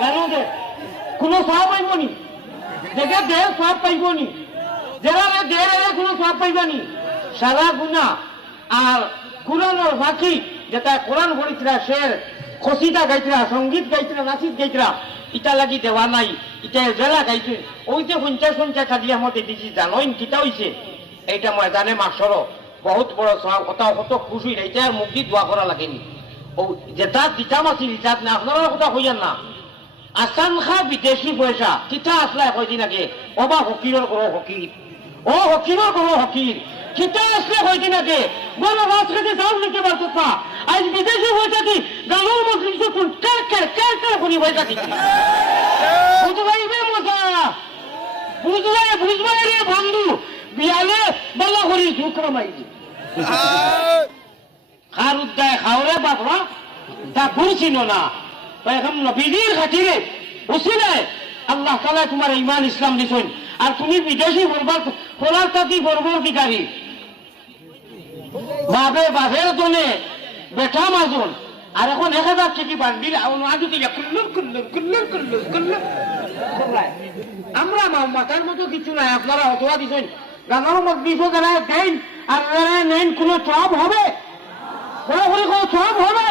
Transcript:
জানো যে কোনো সব পাইবনি, দেখে দেহ সব পাইবনি, যারা দেহ কোনো সব পাইবানি, সারা গুণা আর কোরআনের বাকি যেটা কোরআন পড়িতরা, শের খসিদা গাইতরা, সঙ্গীত গাইতরা, নাচিত গাইতরা, ইটা লাগি দেওয়া নাই, ইটা জেলা গাইছে ওই যে 50 কাদিয়া মতে দিছি জানোইন কিতা হইছে এইটা ময়দানে মাসর বহুত বড় সব কথা কত খুশি এইটা আর মুক্তি দোয়া করা লাগেনি। ও যেটা দিতাম আছিল ইটাত না, আপনারা কথা কইয়ান না। আসান খা বিদেশি পয়সা কিতা আসলে কয়দিন আগে অবা হকিরের করো হকির, ও হকিরের করো হকির কিতা আসলে কয়দিন আগে বড় রাজখাতে দাম নিতে পারতো না। আজ বিদেশি পয়সা দি গাঁর মজলিস করি পয়সা দিচ্ছি, বুঝবাইবে মজা, বুঝবাই রে বন্ধু, বিয়ালে বলা করি ঝুঁকরা মাইজি খার উদ্দায় খাওরে বাপরা তা ঘুরছিল না। এখন নবীর খাতিরে বুঝছিলে আল্লাহ তাআলা তোমার ঈমান ইসলাম দিছেন, আর তুমি বিদেশি বরবার খোলার তাকি বরবর বিকারি বাপের জনে বেঠা মাজন, আর এখন 1000 টাকা বান্ডিল আজু দিলে কুল্লুর কুল্লুর কুল্লুর কুল্লুর কুল্লুর। আমরা মাথার মতো কিছু নাই, আপনারা হতোয়া দিছেন গানার মজলিসও যারা দেন আর যারা নেন কোনো সব হবে, বড় করে কোনো সব হবে।